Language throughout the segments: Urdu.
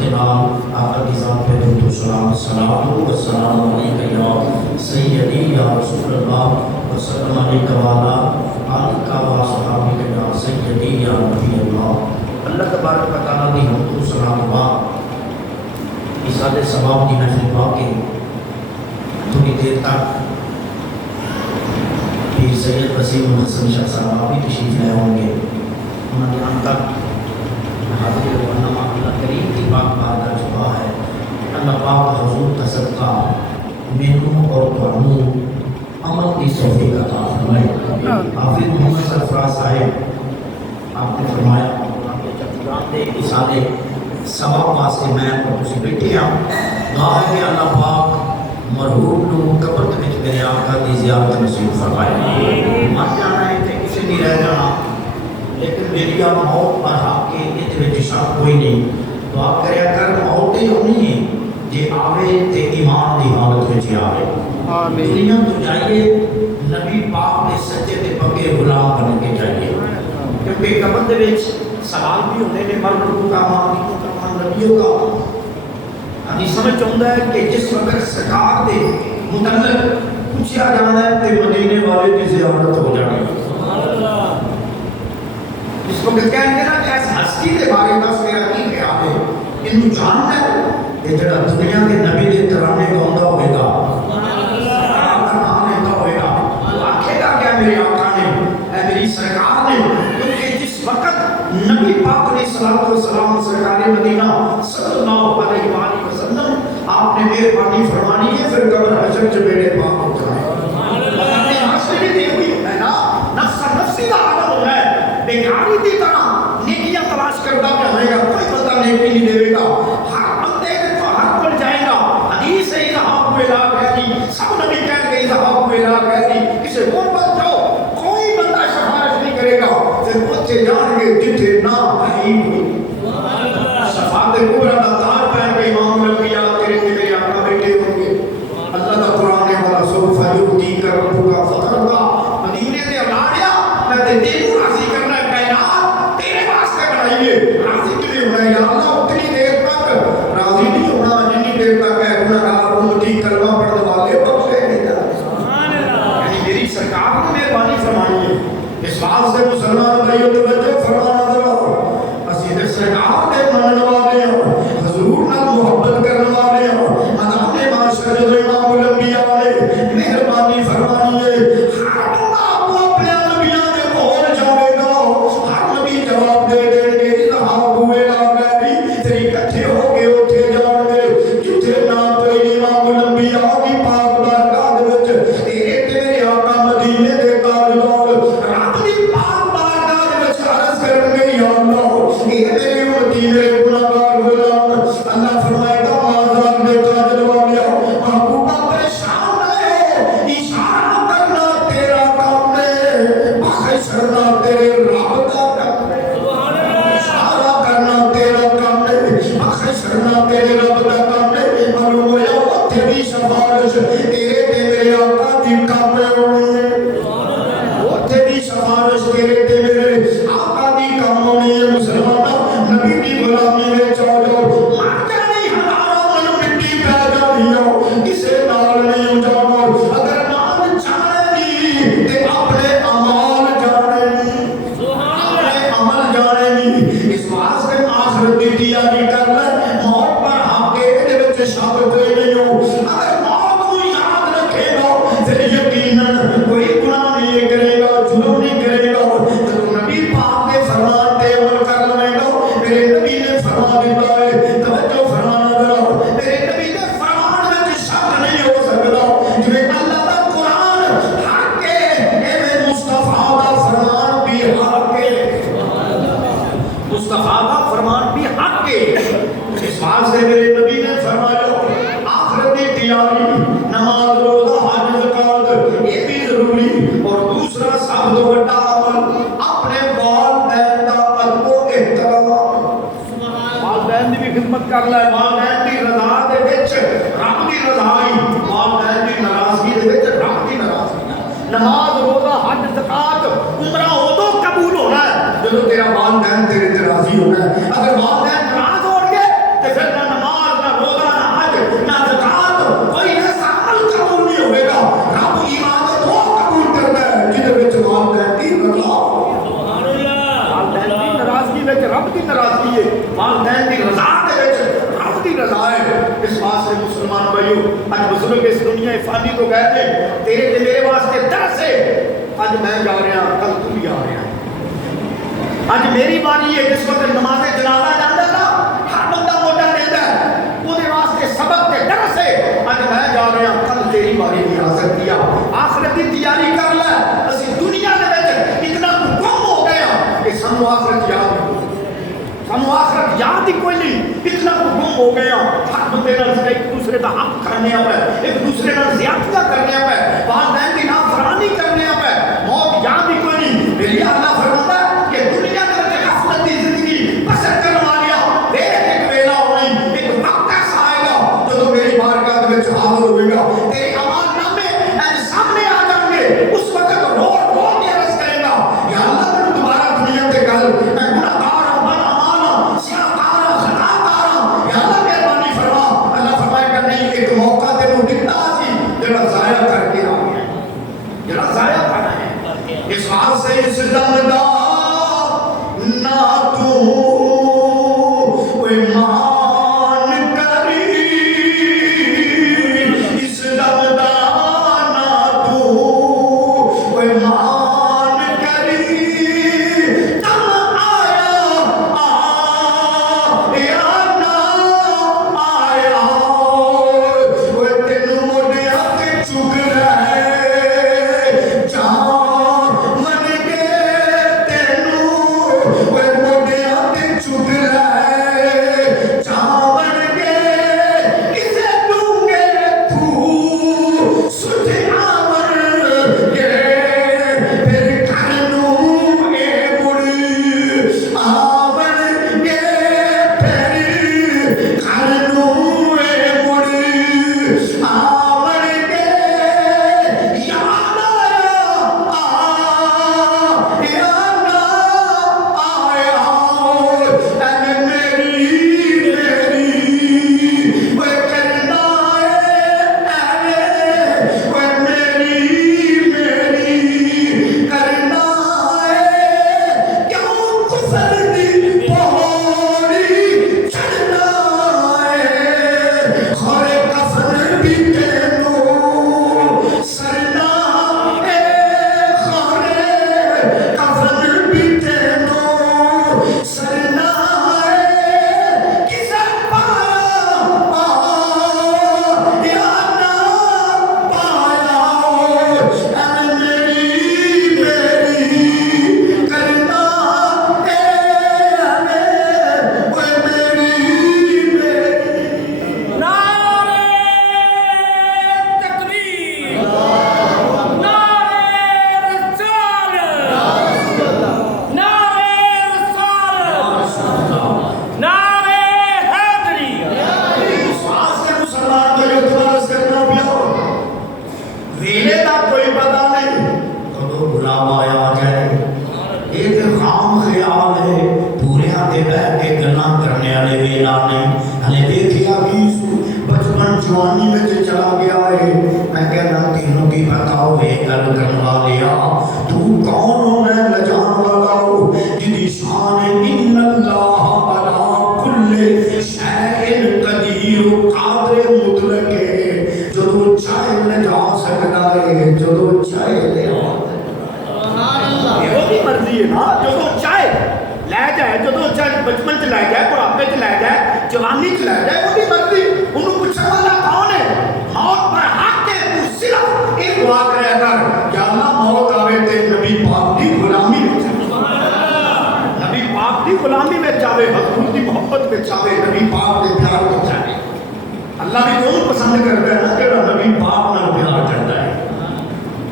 محبت نال آقا کی ذات پہ درود و سلام صلوات و سلام علیکہ یا سیدی یا رسول اللہ وسلم علیکہ وعلا آلکہ و صحابہ یا سیدی یا نبی اللہ۔ اللہ تبارک و تعالیٰ دی حمد و سلام و اساد ثواب دی محفل پا کے تھوڑی دیر تک پیر سید وسیم حسن شاہ صاحب بھی تشریف لائے ہوں گے، انہوں نے ہم تک حاضر ونما اللہ کریم کی پاک بارگاہ چکا ہے۔ اللہ پاک حضور کا صدقہ میروں اور تمہوں عمل کی توفیق عطا فرمائے۔ حافظ محمد سرفراز صاحب آپ نے فرمایا قرآن دے اسادے ثواب واسطے میں اور تسی بیٹھے ہوں، دعا ہے کہ اللہ پاک مرحوم نو قبر وچ میرے آقا دی زیارت نصیب فرمائے۔ مر جانا ہے تے کسی نہیں رہ جانا، لیکن میری موت پر حق کے اتنے شک کوئی نہیں۔ دعا کریا کر موت ہی ہونی ہے جے آوے تے ایمان دی حالت وچ آوے۔ دنیا تو جائیے نبی پاک نے سچے تے پکے غلام بن کے جائیے، کیونکہ قبر دے وچ سوال بھی ہوتے ہیں مرد کا مالکوں کا نبیوں کا۔ حدیث سمجھ آتا ہے کہ جس وقت سرکار دے متعلق پوچھا جانا ہے تے مدینے والے کی زیارت ہو جانی ہے۔ اس کو کہیں گے نا کہ اس ہستی کے بارے میں میرا کی خیال ہے، انہوں جانتا ہے کہ جڑا دنیا کے نبی دے ترانے گاؤندا ہوئے گا، نام لیتا ہوئے گا، وہ آکھے گا کیا میرے آقا نے، اے میری سرکار نے، کیونکہ جس وقت نبی پاک علیہ الصلوۃ والسلام سرکار مدینہ صلی اللہ علیہ وآلہ وسلم آپ نے مہربانی فرمانی ہے پھر قبر حشر چ بیڑے پاک ہو جائے۔ اپنے حشر بھی دیکھ ہوئی ہے نا، نفسی کا عالم ہو ہے، بیکاری کی طرح نیکیاں تلاش کرتا کیا ہوئے گا، کوئی بندہ نیکی نہیں دے گا، ہر بندے میں تو حق پر جائے گا۔ حدیث ہے اذهبوا الى غیری، سب نبی کہہ گئے اذهبوا الى غیری، کسی اور پر جاؤ، کوئی بندہ سفارش نہیں کرے گا، پھر اتنے جان گے جتھے نہ ہے ہوئی۔ شفاعت کبریٰ کا تاج پہن کے امام الانبیاء تیرے کے میرے آقا بیٹھے ہوں گے۔ اللہ کا قرآن ہے والا سوف یؤتیک ربک فترضیٰ، مدینے سے لاڑیا میں تینوں راضی کرنا ہے، کائنات تیرے واسطے بنائیے، راضی کیوں ہونا ہے یا اللہ؟ اتنی دیر تک راضی نہیں ہونا جتنی دیر تک ہے گناہگار امتی کلمہ پڑھنے والے بخشے نہیں جاتے۔ یعنی میری سرکار نے مہربانی فرمانی ہے، اس بات سے مسلمان بھائیوں توجہ فرمانا ذرا، اسی سرکار دے منن والے ہوں، حضور نال محبت کرنے والے ہوں، مدام معاشر جو امام الانبیاء نے مہربانی فرمانی ہے، ہر بندہ اپنے نبیوں کے بول جاوے گا، ہر نبی جواب دے دیں گے اذهبوا الى غیری، تیری کٹھے ہو کے اٹھے جان گے جتھے نہ کوئی امام الانبیاء کی پاک بارگاہ دے وچ تیرے تے میرے آقا مدینے دے تاجدار رب دی پاک بارگاہ دے وچ عرض کرن گے یا اللہ اے میرے امتی میرے گناہگار غلام، اللہ فرمائے گا معذرت دے تاجر والیا محبوبہ پریشان نہ ہو، اشارہ کرنا تیرا کام ہے، بخش کرنا تیرے رب کا کام ہے، اشارہ کرنا تیرا کام ہے، بخش کرنا تیرے رب کا کام ہے، معلوم ہوا اتھے بھی سفارش تیرے تے میرے آقا دی کام ہونی ہے، اتھے بھی سفارش تیرے تے میرے آقا دی کام ہونی ہے۔ مسلمانہ نبی دی غلامی میں چاہ جاؤ، مر جانی ہزاروں من مٹی پہ جانی ہو، کسے نال نہیں جانا، اگر نال جانے نہیں تے اپنے عمال جانے نہیں، اپنے عمل جانے نہیں۔ اس واسطے آخرت دی تیاری کر لے، موت پر حق کے دے وچ شک کوئی نہیں ہو، اگر موت کو یاد رکھے گا پھر یقیناً کوئی گناہ نہیں کرے گا، جرم نہیں کرے گا۔ تو نبی پاک کے فرمان تے عمل کر لے گا، میرے نبی نے فرما دیتا ہے، توجہ فرمانا ذرا، میرے نبی نے فرمان میں شک نہیں ہو سکتا، جو اللہ کا قرآن حق ہے، اے مصطفیٰ کا فرمان بھی حق ہے، مصطفیٰ کا فرمان بھی حق ہے۔ اس بات سے میرے نبی نے فرمایا آخرت کی تیاری، نماز روزہ حج زکات یہ بھی ضروری، اور دوسرا سب تو بڑا عمل اپنے والدین کا ادب و احترام، والدین کی بھی خدمت کر لے، والدین کی رضا دے وچ رب دی رضائی، والدین کی ناراضگی دے وچ رب دی ناراضگی۔ نماز روزہ حج زکات عمرہ ادو قبول ہونا ہے جب تیرا والدین تیرے تے راضی ہونا ہے، اگر والدین ناراض ہو گئے تو پھر رضا ہے. اس واسطے مسلمان بھائیو اج بزرگ اس دنیا فانی کو کہتے تیرے تے میرے واسطے درس ہے. اج میں جا رہا کل تو بھی آ رہا. اج میری باری ہے جس وقت نماز جنازہ جاتا تھا ہر بندہ موٹا دیتا ہے وہ واسطے سبق تے درس ہے. اج میں جا رہا کل تیری باری بھی آ سکتی ہے. آخرت کی تیاری کر لے. اسی دنیا دے وچ اتنا گم ہو گیا کہ سانو آخرت یاد نہیں. سانو آخرت یاد ہی کوئی نہیں. اتنا گم ہو گیا ہر بندے نال ایک دوسرے دا حق کرنے پہ ایک دوسرے نال زیادتیاں کرنے پہ والدین کی نافرمانی کرنے پہ موت یاد ہی کوئی نہیں. میری اللہ فرماتا ہے کہ دنیا دے وچ غفلت دی زندگی بسر کرن والیا ایک ویلا ہونی ایک وقت ایسا آئے گا جدوں میری بارگاہ دے وچ حاضر ہوئے گا تیرے اعمال نامے سامنے آ جائیں گے. اس وقت رو رو کے عرض کرے گا یا اللہ مینوں دوبارہ دنیا تے گل میں گناہگار ہوں بدعمال ہوں سیاہکار ہوں خطاکار ہوں یا اللہ مہربانی فرما. اللہ فرمائے گا نہیں ایک موقع تینوں دتا سی جڑا ضائع کر کے آ گیا جڑا ضائع کرنا ہے. اس واسطے اس دم دا نہ تو ایمان کری اس دم دا نہ تو ایمان کری تم آیا یا نہ آیا وہ تینوں موڈیا تے چگ رہے جان من کے تینوں وہ موڈیا تے چگ رہے جان من کے کسے دوں گے تو سجھ آور کے پھر کرنوں اے مڑی آور کے پھر کرنوں اے مڑی آور کے یاد آیا آیا اے میری وہ کرنا ہے وہ میری کرنا ہے کیوں کفر دی پہاڑی چڑھنا ہے خورے کفن بھی تینوں سرنا ہے خورے کفن بھی تینوں سرنا ہے کسے پایا یا نہ پایا اے میری کرنا ہے وہ میری نعرہ تکبیر نعرہ رسالت نعرہ رسالت نعرہ حیدری. اس واسطے مسلمان کو یہ درس کرنا پیا ویلے کا کوئی پتہ نہیں کدو بلاوا آ جائے. ایک خام خیال ہے پورے ہاتھے بیٹھ کے گلاں کرنے والے ویلا نہیں. ہلے دیکھیا بھی بچپن جوانی میں چلا گیا ہے. میں کہنا تینوں کی بتاؤ یہ گل کرنے والیا تو کون ہو میں لجان لگاؤ جدی شان ان اللہ علی کل شیء قدیر قادر مطلق ہے جدو چاہے لے جا سکتا ہے جدو چاہے لے آ یہ بھی مرضی ہے نا جدو چاہے لے جائے جدو چاہے بچپن چ لے جائے بڑھاپے چ لے جائے جوانی چ لے جائے وہ بھی مرضی. انہوں پوچھنے والا کون ہے موت پر حق ہے تو صرف ایک دعا کرے کر یا اللہ موت آوے تے نبی پاک دی غلامی میں جاوے نبی پاک دی غلامی میں جاوے حضور دی محبت میں جاوے نبی پاک دے پیار میں جاوے. اللہ بھی کون پسند کرتا ہے نا جڑا نبی پاک نال پیار کرتا ہے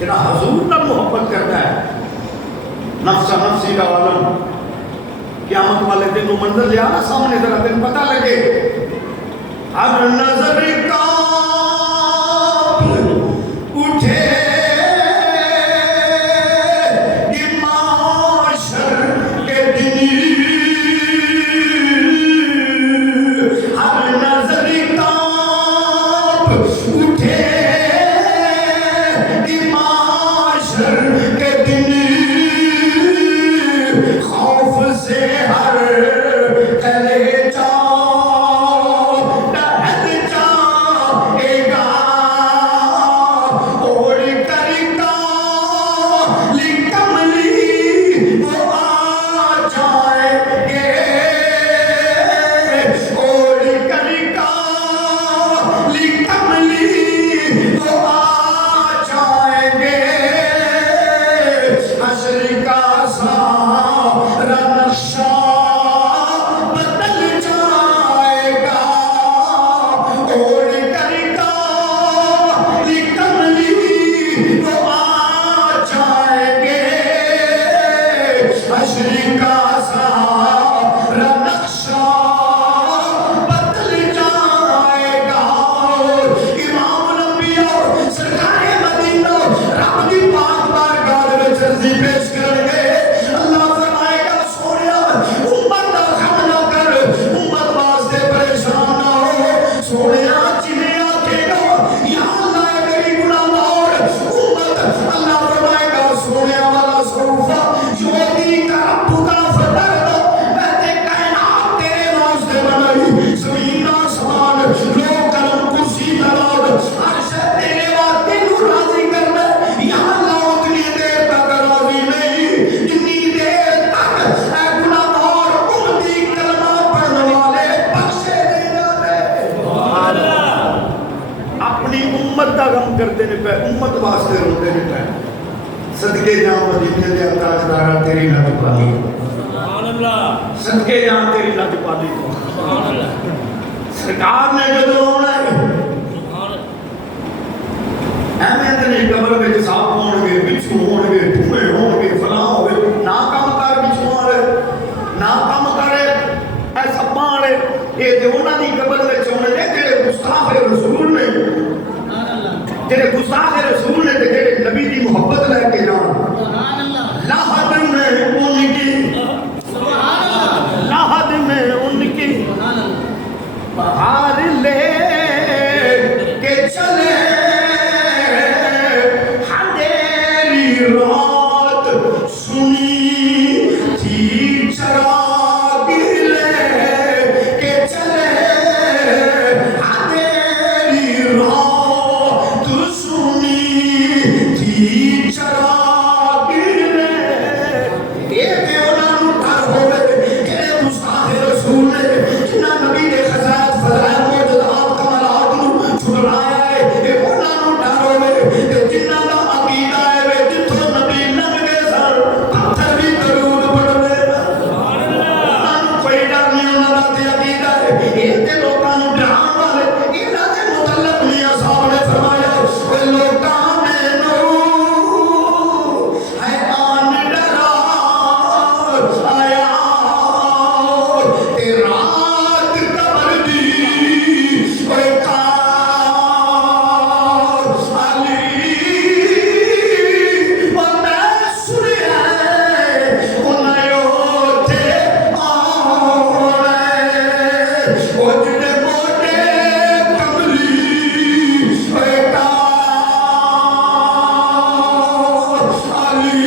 جڑا حضور نال محبت کرتا ہے. نفس نفسی کا عالم قیامت والے دن وہ منظر لیا نا سامنے ذرا دن پتہ لگے ہر نظر کانپ اٹھے معاشر کے دن ہر نظر کانپ اٹھے معاشر کے دن خوف سے ہر کلیجہ سونے جنہیں آکے گا یا اللہ اے میری گناہگار امت، اللہ فرمائے گا سونے والا سوفا یوتی کا رب کا فتر میں تے کائنات تیرے واسطے بنائی، زمین آسمان لوگ کرم کرسی دلال عرش تیرے واسطے نور راضی کرنا یا اللہ اتنی دیر تک راضی نہیں جتنی دیر تک اے گناہگار امتی کلمہ پڑھنے والے بخشے نہیں جاتے۔ اپنی امت دا غم کرتے نہیں پہ، امت واسطے روتے نہیں پہ۔ صدقے جاؤں مدینے دے تاجدارا تیری لج پالی، صدقے جاؤں تیری لج پالی۔ سرکار نے جو ہونا ہے اہمیت نہیں، قبر میں جساب ہون گے، بچھو ہون گے، دھوئے ہون گے، فلاں ہوئے، نا کام کر بچھو آرے، نا کام کرے اے سبان آرے، یہ دیونا دی قبر میں چونے دے تیرے گستاخ رسول نے، تیرے گستاخ رسول نے تیرے نبی دی محبت لے کے جان لاحد میں ان کی، لاحد میں ان کی بہار لے کے چلے اندھیری رات سنی تھی چراغ لے کے چلے اندھیری رات سنی تھی چراغ لے، یہ دیونا نوٹھر ہوئے کہ مصطفیٰ رسول نے جنہ نبی نے خزائت فضائل موجودات کمالات نو چھڑایا ہے، یہ اونا نوٹھر ہوئے کہ جنہ دا عقیدہ ہے وے جتھو نبی لنگ گئے سر پتھر بھی درود پڑھ دے اونا نو کوئی ڈر نہیں، اونا دا تے عقیدہ ہے، یہ تے لوکاں نو ڈران والے انہاں دے متعلق میاں صاحب نے فرمایا اے لوکاں مینوں اے آن ڈرا آیا تے رات قبر دی اے کار علی و میں سنیا انہاں اوتھے آوے او جڑے موٹے کملی اے کار علی۔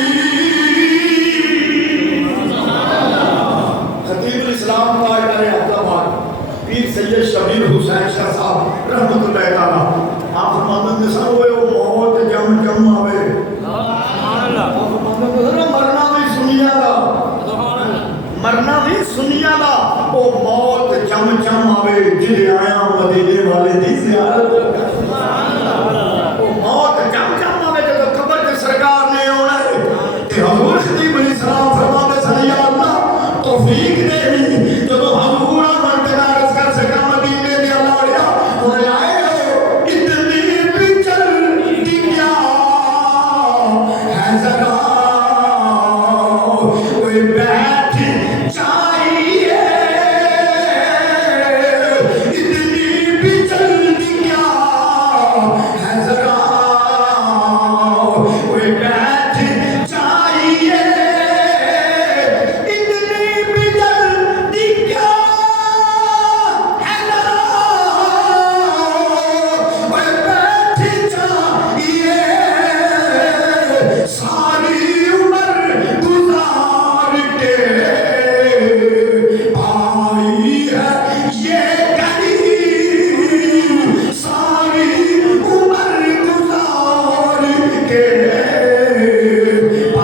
خطیب الاسلام کا ادارے عبدالباد پیر سید شبیر حسین شاہ صاحب رحمت اللہ تعالیٰ آپ فرماندن نے سر ہوئے وہ موت جم جم آوے، آپ فرماندن نے سر مرنا بھی سنیا دا، مرنا بھی سنیا دا، وہ موت جم جم آوے جلے آیا مدینے والے دی زیارت، وہ موت جم جم آوے جب قبر کے سرکار نے ہونا ہے کہ حضور خطیب علیہ السلام فرماتے سن یا اللہ توفیق دے دی جب حضور آمن عرض کر سکا مدینے دے لاڑیا انہیں آئے ہو اتنی بھی چل دیا ہے ذرا کوئی بیٹھ چاہیے، اتنی بھی چل دیا ہے ذرا کوئی بیٹھ چاہیے، اتنی بھی چل دیا ہے ذرا کوئی بیٹھ چاہیے، ساری عمر گزار کے آئی ہے یہ گھڑی، ساری عمر گزار کے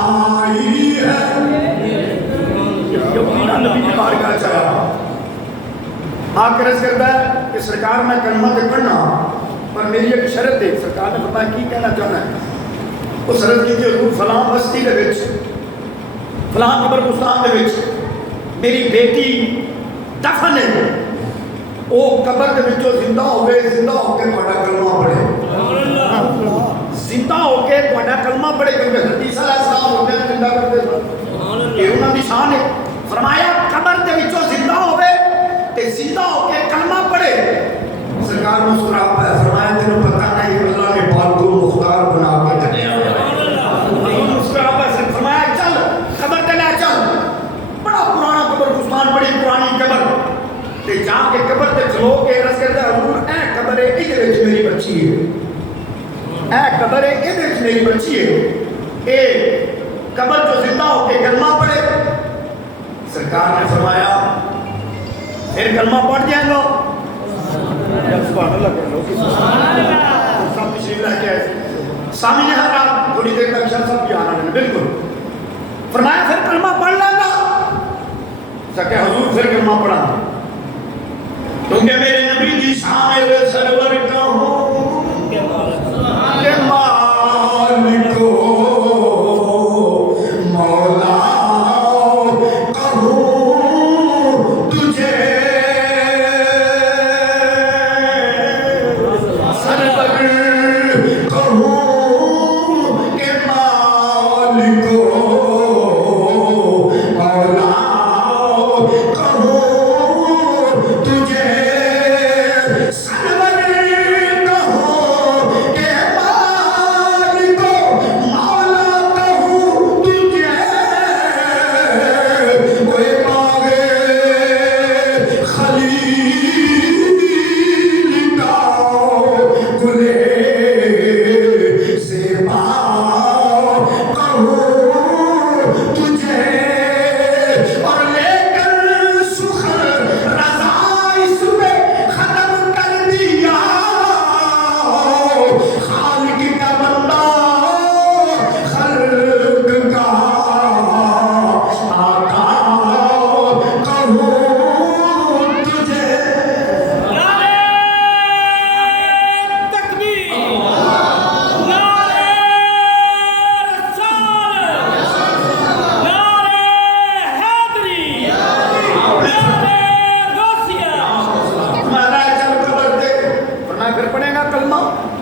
آئی ہے۔ یقینا نبی کی بارگاہ چلا آ کے عرض کرتا ہے کہ سرکار میں کلمہ تے پڑھنا پر میری ایک شرط ہے۔ سرکار نے فرمایا کی کہنا چاہنا ہے؟ وہ شرط کی کہ حضور فلاں بستی دے وچ فلاں قبرستان دے وچ میری بیٹی دفن ہے، وہ قبر دے وچوں زندہ ہوئے، زندہ ہو کے تہاڈا کلمہ پڑھے، زندہ ہو کے تہاڈا کلمہ پڑھے، کیونکہ حدیث علیہ السلام ہوتے ہیں زندہ کرتے سن، یہ انہاں دی شان ہے۔ فرمایا قبر دے وچوں زندہ ہوئے تے زندہ ہو کے کلمہ پڑھے۔ سرکار مسکرا پہ فرمایا تینوں پتہ نہیں اللہ نے پاک کو مختار بنا کے دیا، مسکرا پہ فرمایا چل قبر تے لے چل، بڑا پرانا قبرستان، بڑی پرانی قبر تے جا کے قبر تے چلو کے عرض کرتا ہے حضور اے بچی ہے اے قبر ہے یہ میری بچی ہے اے قبر جو زندہ ہو کے کلمہ پڑھے سرکار نے فرمایا پھر کلمہ پڑھ جائیں گا سبحان اللہ کہہ لو سب تشریف لے کے آئے سامنے حضرات تھوڑی دیر تک شاہ صاحب بھی آنا ہے بالکل فرمایا پھر کلمہ پڑھ لیں گا کہ حضور پھر کلمہ پڑھا کیونکہ میرے نبی کی شان سرور کہوں کہ مالکو مولا کہوں تجھے سرور کہوں کہ مالکو مولا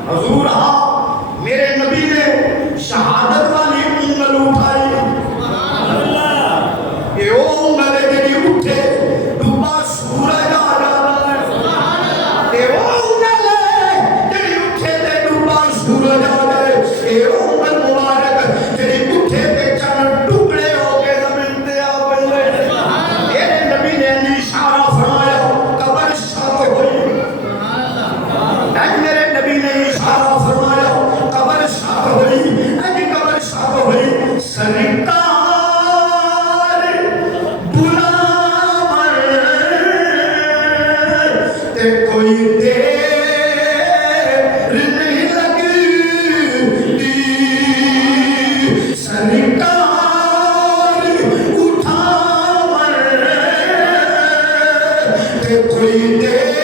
حضور ہاں میرے نبی نے شہادت والی انگل اٹھائی یہ وہ انگل ہے جنہی اٹھے ڈوبا سورج آ جانا ہے یہ وہ انگل ہے جنہی اٹھے تے ڈوبا سورج آ جائے یہ وہ انگل مبارک جنہی اٹھے تے چند ٹکڑے ہو کے زمین تے آ بندے میرے نبی نے اشارہ فرمایا قبر شاہ ہوئی میرے نبی نے اشارہ فرمایا قبر شاہ ہوئی قبر شاہ ہوئی سرکار بلاور تے کوئی دیر نہیں لگتی سرکار اٹھاور تے کوئی دیر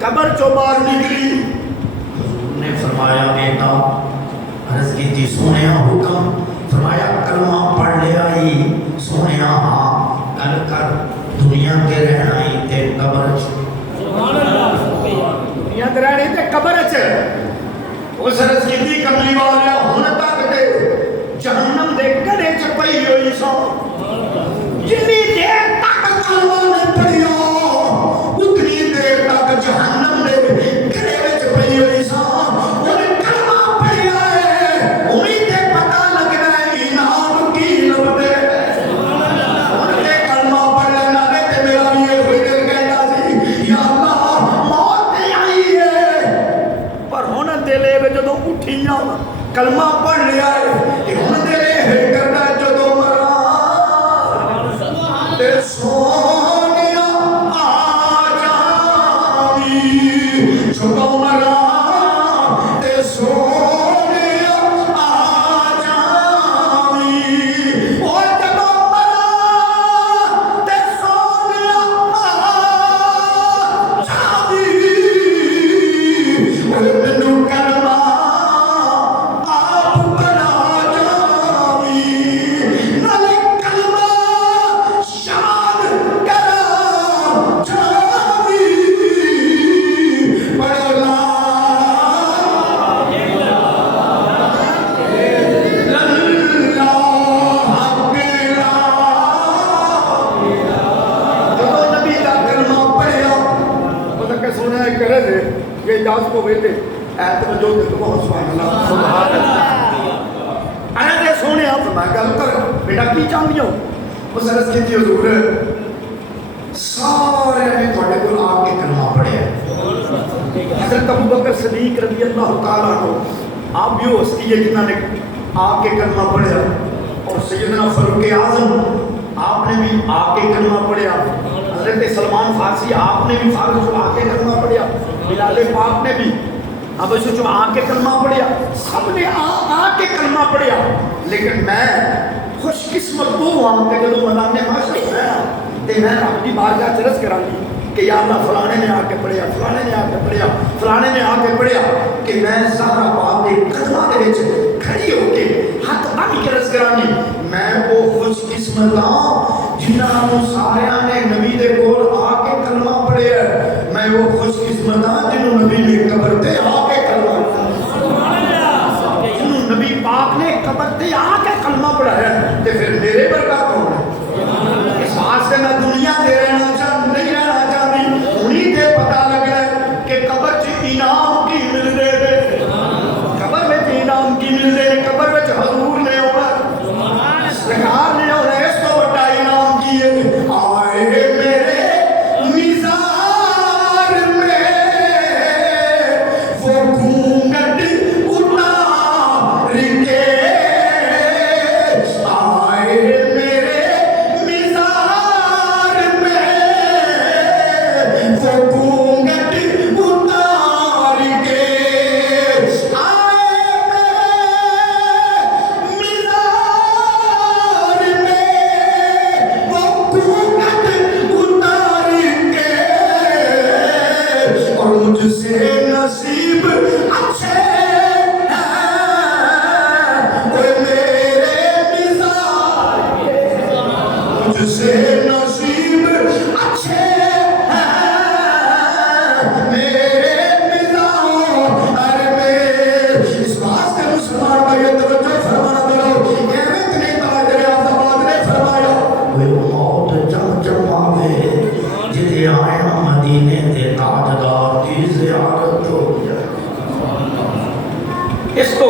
قبر جو باہر نکلی حضور نے فرمایا بیٹا عرض کی تھی سونیا حکم فرمایا کلمہ پڑھ لے آئی سونیا ہاں کل کر دنیا کے رہنا ہی تے قبر دنیا کے رہنا ہی تے قبر اس عرض کی تھی کملی والا ہون تک دے جہنم دے کڑے چپئی ہوئی سو جنی دیر تک کلمہ نے پڑھیا جہنم نے گرے وچ پئی ہوئی سا انہیں کلمہ پڑھیا ہے امید پتہ لگنا ہے انعام کی لبدے انہیں کلمہ پڑھ لینا دے تے میرا بھی یہ ہوئی دل کہتا سی یا اللہ موت آئی ہے پر ہونا دلے وچ جدوں اٹھیاں کلمہ واقف ہوئے تھے ایت میں جو دیکھو بہت سبحان اللہ سبحان اللہ آیا دے سونے آپ فرمایا گل کر بیٹا کی چاہتی ہو اس عرض کی تھی حضور سارے نے تھوڑے کو آ کے کلمہ پڑھے حضرت ابو بکر صدیق رضی اللہ تعالیٰ عنہ آپ بھی وہ ہستی ہے جنہوں نے آ کے کلمہ پڑھا اور سیدنا فاروق اعظم آپ نے بھی آ کے کلمہ پڑھا حضرت سلمان فارسی آپ نے بھی فارس جو آ کے کلمہ پڑھا بلال پاک نے بھی اب اس جو آ کے کلمہ پڑھا سب نے آ کے کلمہ پڑھا لیکن میں خوش قسمت وہ ہوں کہ جب مدانے معاشر ہے تے میں رب دی بارگاہ چرس کرانی کہ یا اللہ فلانے نے آ کے پڑھیا فلانے نے آ کے پڑھیا فلانے نے آ کے پڑھیا کہ میں زہرا پاک کے قدمہ دے وچ کھڑی ہو کے ہاتھ بن کے عرض کرانی میں وہ خوش قسمت ہاں جنہاں ساریاں نے نبی دے کول آ کے کلمہ پڑھیا میں وہ خوش قسمت ہاں جنہوں نبی نے قبر تے آ کے کلمہ پڑھا جنہوں نبی پاک نے قبر تے آ کے کلمہ پڑھا ہے تے پھر میرے برکت کون ہے اس واسطے میں دنیا دے رہنا چاہتا نہیں رہنا چاہتی انہی تے پتہ لگ رہا ہے کہ قبر چ انعام کی مل دے دے قبر میں انعام کی مل دے قبر میں حضور نے ہونا سرکار نے ہونا اس کو بڑا انعام کیے آئے میرے مزار میں وہ گھونگھٹ اتار کے اس کو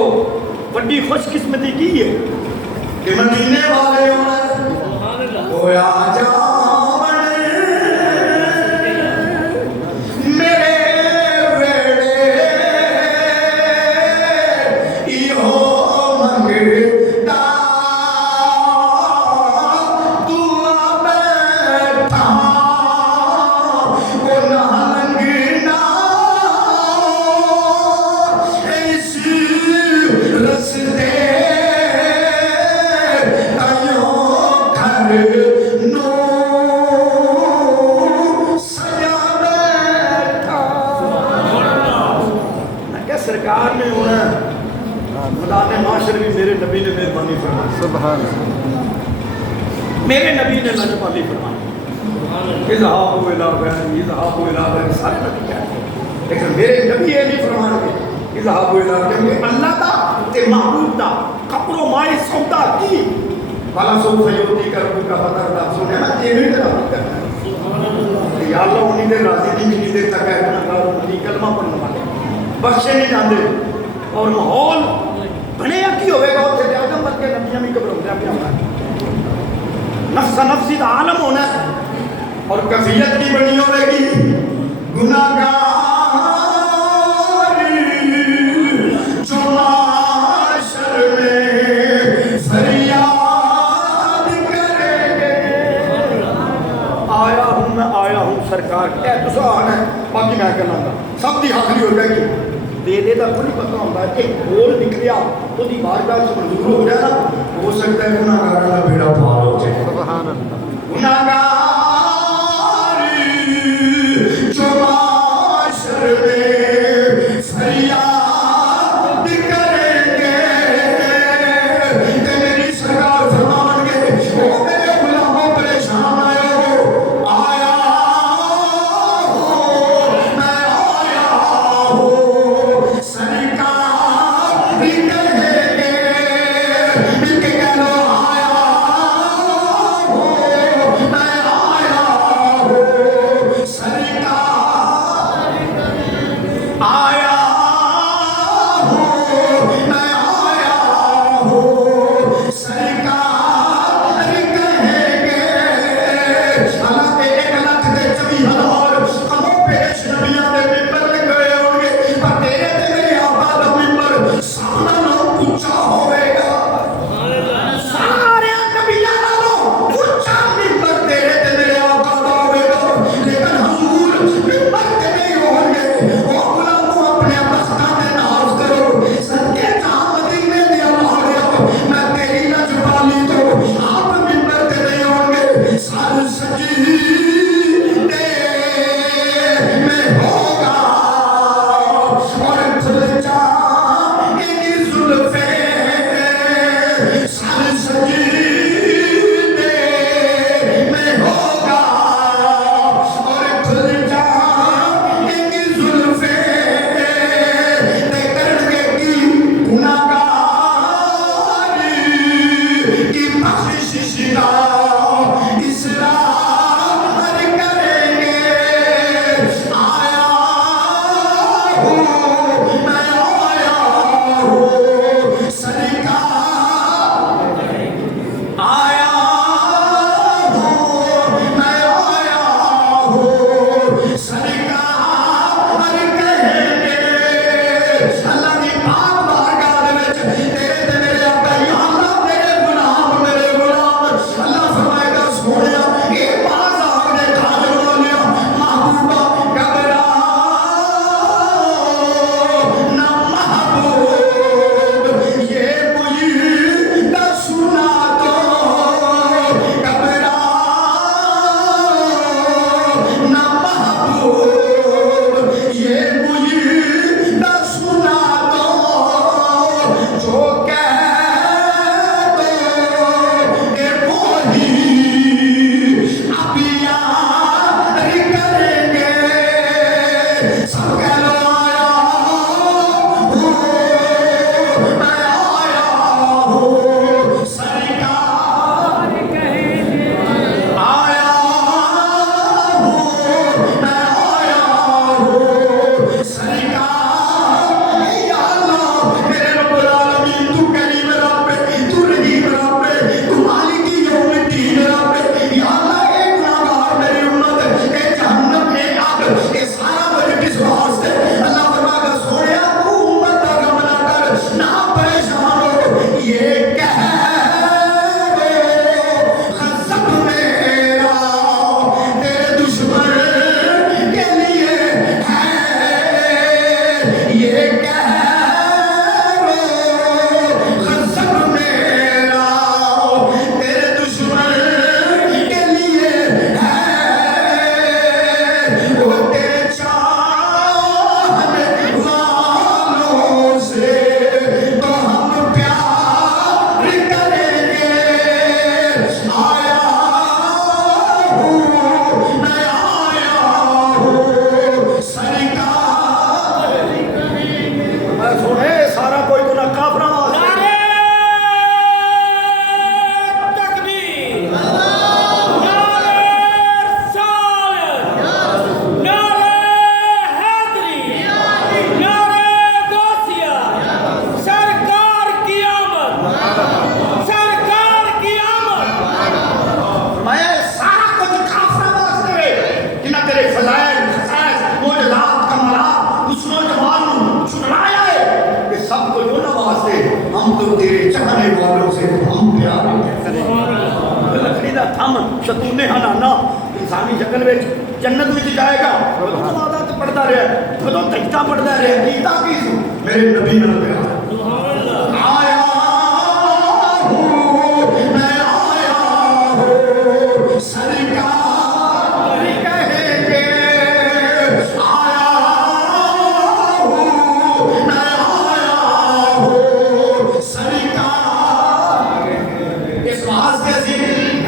بڑی خوش قسمتی کی ہے کہ مدینے والے ہویا جاون میرے ویڑے ایہو منگتا دعا بیٹھا وہ نہ لنگنا اس رستے سرکار نے ہونا مدان معاشر بھی میرے نبی نے مہربانی فرمائی سبحان میرے نبی نے لجپالی فرمائی اذهبوا الى غیر اذهبوا الى غیر سارے نبی کہتے ہیں لیکن میرے نبی یہ نہیں فرمانے گے اذهبوا الى غیر اللہ دا تے محبوب دا قبر و مائے سودا کی والا سو فیوتی کر کا خطر دا سنے میں یہ نہیں ترابط کرنا ہے یا اللہ انہی دے راضی نہیں جنہی دے تک ہے انہی کلمہ پڑھنے والے بخشے نہیں جاندے اور ماحول بنے کی ہوئے گا اسے آدم بن کے نبیاں بھی قبر ہوتے ہیں اپنے نفس نفسی دا عالم ہونا ہے اور کفیت کی بنی ہوئے گی گناہگار جو معاشر میں فریاد کریں گے آیا ہوں سرکار اے تو سوال ہے باقی میں کرنا گا سب دی حاضری ہو جائے گی دے دے دا کوئی پتہ ہوتا ہے کہ بول نکلیا تو دی بارگاہ سے منظور ہو جائے نا ہو سکتا ہے گناہگار کا بیڑا پار ہو جائے گناہگار جو معاشر میں فریاد کریں گے تے میری سرکار فرمان گے او میرے غلاموں پریشان آئے ہو آیا ہو میں آیا ہو سرکار بھی کہیں گے مل کے کہہ لو آیا ہو میں میں تیری نہ چھپا لی تو آپ منبر تے نہیں ہوں گے سر سجدے میں ہوگا اور کھل جائیں گی زلفیں سر سجدے میں ہوگا اور کھل جائیں گی زلفیں تے کرنے کی گناہگاری کی بخشش کا اصرار کریں گے آیا ہوں میں آیا ہوں سرکار آیا ہوں میں آیا ہوں سرکار کہیں گے اللہ کی پاک بارگاہ دے وچ تیرے تے میرے آقا یا اللہ میرے غلام اللہ فرمائے گا سونیا اے بازار دے تاجر والیا محبوبہ گھبرا نہ محبوب یہ مجھے نہ سنا تو گھبرا نہ محبوب یہ مجھے نہ سنا تو جو کہہ دو کہ وہی اب یاد کریں گے سب کہہ لو آیا ہوں میں آیا ہوں سرکار آیا ہوں میں آیا ہوں سرکار یا اللہ میرے رب العالمین تو کریم رب ہے تو رحیم رب ہے تو مالک یوم الدین رب ہے یا اللہ اے گناہگار میری امت اے جہنم اے آگ اے سارا وجہ کس واسطے اللہ فرمائے گا سونیا تو امت کا غم نہ کر نہ پریشان ہو یہ کہہ دو غضب میرا تیرے دشمن کے لیے ہے یہ کہہ دو غضب میرا تیرے دشمن کے لیے ہے وہ تیرے چاہنے والوں سے تو ہم پیار کریں گے آیا ہوں میں آیا ہوں سرکار سنے سارا کوئی تو نہ کافرہ نعرے تکبیر نعرے رسالت نعرے حیدری نعرے غوثیہ سرکار کی آمد سرکار کی آمد میں سارا کچھ کافرہ واسطے جنہ تیرے فضائل خصائص معجزات کمالات حسن و جمال سنایا ہے یہ سب کچھ انہاں واسطے ہم تو تیرے چاہنے والوں سے ہم پیار کریں لکڑی دا تھم شتونے ہنانا انسانی شکل وچ جنت وچ جائے گا کدوں عبادت پڑھدا رہیا کدوں تجدہ پڑھدا رہیا کیتا کی سو میرے نبی نال پیار آیا ہوں میں آیا ہوں سرکار کہیں گے آیا ہوں میں آیا ہوں سرکار اس واسطے سے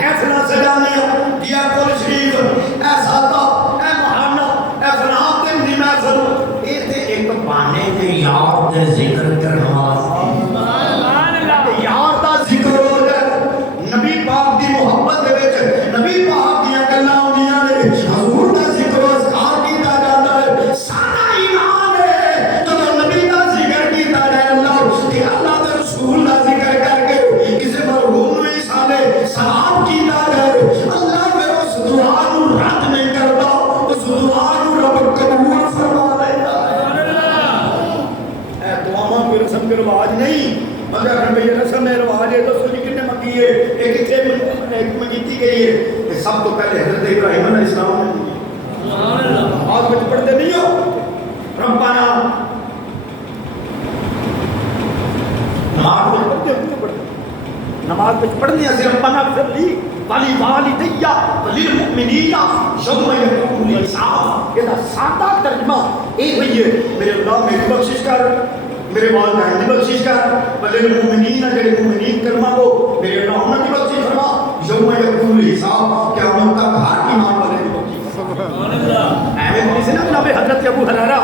ایسا سجانے دیا کل شریف ایسا تھا اے مہانا اے فلان دن دی محفل یہ تے ایک بانے دے یار دے ذکر کرنا واسطے یار دا ذکر ہو جائے نبی پاک دی محبت دے وچ نبی پاک دیاں گلاں ہوندیاں نے حضور دا ذکر و اذکار کیتا جاندا ہے سارا ایمان ہے جدوں نبی دا ذکر کیتا جائے اللہ کہ اللہ دے رسول دا ذکر کر کے کسی مرحوم نو سالے ثواب کیتا جائے اللہ پھر اس دعا نو رد نہیں کردا اس دعا نو رب قبول فرما لیتا اے دعاواں کوئی رسم کے رواج نہیں مگر ہمیں یہ رسم ہے رواج ہے تو سوچ کتنے منگی ہے ایک کتنے منگیتی گئی ہے کہ سب تو پہلے حضرت ابراہیم علیہ السلام نے آج کچھ پڑھتے نہیں ہو ربنا نماز کے ہوتے پڑھتے نماز میں پڑھنے صرف بنا پھر لی والی والدیہ وللمؤمنین یوم یقوم الحساب یہ سادہ ترجمہ ایک ہوئی ہے میرے اللہ میری بخشش کر میرے والدین کی بخشش کر وللمؤمنین جڑے مومنین کلمہ کو میرے اللہ انہاں کی بخشش فرما یوم یقوم الحساب قیامت تک ہر ایمان والے کی بخشش سبحان اللہ ایویں کسی نے جناب حضرت ابو ہریرہ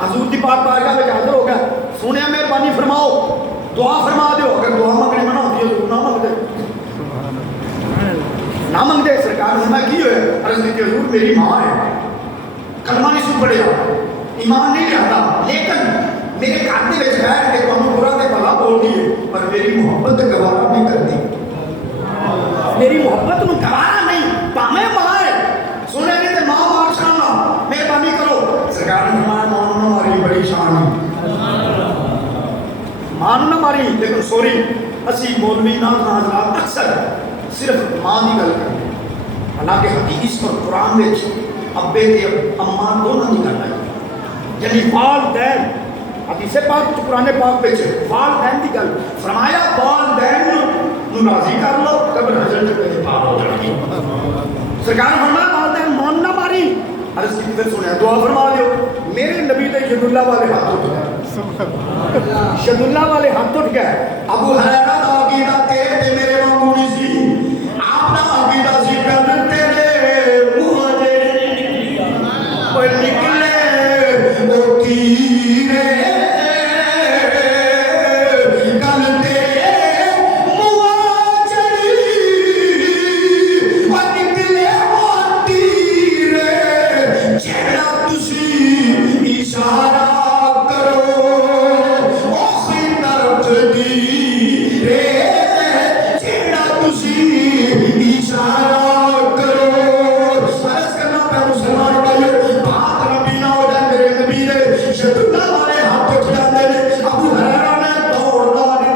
حضور کی پاک بارگاہ میں حاضر ہو گیا سونے مہربانی فرماؤ دعا فرما دیو اگر دعا مانگنے منع ہوتی ہے تو نہ مانگ دے نہ مانگ دے سرکار نے کی ہوئے عرض کی حضور میری ماں ہے کلمہ نہیں سن پڑیا ایمان نہیں لاتا لیکن میرے گھر دے وچ بیٹھ کے تم برا تے بھلا بولدی ہے پر میری محبت گوارا نہیں کرتی میری محبت نو گوارا نہیں پاویں ماں ہے سنے نہیں تے ماں مار شانا مہربانی کرو سرکار نے فرمایا ماں نہ ماری بڑی شان ہے ماں نہ ماری لیکن سوری اسی مولوی نام حضرات اکثر صرف ماں کی گل کرتے ہیں حالانکہ حدیث اور قرآن میں ابے تے اماں دونوں کی گل ہے یعنی والدین حدیث پاک قرآن پاک میں والدین کی گل فرمایا والدین نو راضی کر لو تب نظر چکے پاک ہو جائے سرکار فرمایا والدین مان نہ ماری عرض کی پھر سنیا دعا فرما دیو میرے نبی تے ید اللہ والے ہاتھ اٹھ گئے ید اللہ والے ہاتھ اٹھ گئے ابو ہریرہ دا عقیدہ تیرے تے میرے وانگو نہیں سی آپ دا عقیدہ سی کہ تیرے منہ دے اوے نکلے او تیرے کل تیرے منہ چڑی او نکلے او تیرے جیڑا تسی اشارہ کرو اسی طرف دی رے جیڑا تسی اشارہ کرو عرض کرنا پہ مسلمان بھائیو بات نبی نہ ہو جائے میرے نبی نے ید اللہ والے ہاتھ اٹھ جاتے ہیں ابو ہریرہ نے دوڑ لا دی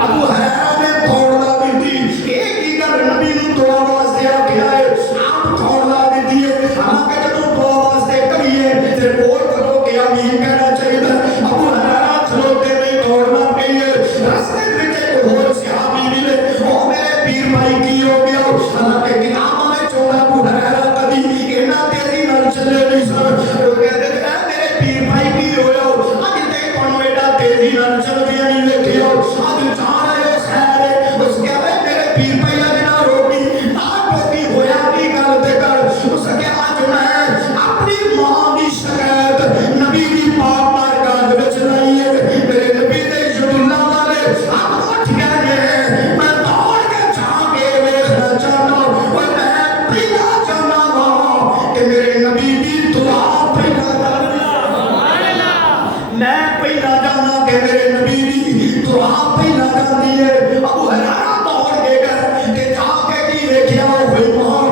ابو ہریرہ نے دوڑ لا دی ایک ہی گل نبی نے دعا واسطے آکھیا ہے آپ دوڑ لا دی حالانکہ جدوں دعا واسطے کریے تے بول کرو کہ آمین کہنا چاہیے ابو ہریرہ کھلوتے نہیں دوڑنا پئیے راستے وچ ایک ہور صحابی ملے او میرے پیر بھائی کی ہو گیا حالانکہ کتابوں میں چوڑا ابو ہریرہ کبھی اتنا تیزی نال چلے نہیں سن وہ کہتے ہیں اے میرے پیر بھائی کی ہویا اج تے تانوں ایڈا تیزی نال چلدیاں نہیں ویکھیو اج جا رہے ہو خیر ہے اس کے اے میرے پیر بھائی نہ روکی نہ ٹوکی ہویا کی گل تے کر اس کے اج میں اپنی ماں دی شکایت نبی دی پاک بارگاہ وچ لائیے میرے نبی دے ید اللہ والے آپ اٹھ گئے میں دوڑ کے جا کے ویکھنا چاہتا ہوں میں پہلا چاہنا ہوں کہ میرے نبی دی دعا پہلا میں پہلا جانا کہ میرے نبی دی دعا پہلا جاندی ہے ابو ہریرہ دوڑ کے گئے تے جا کے کی ویکھیا ہوئی ماں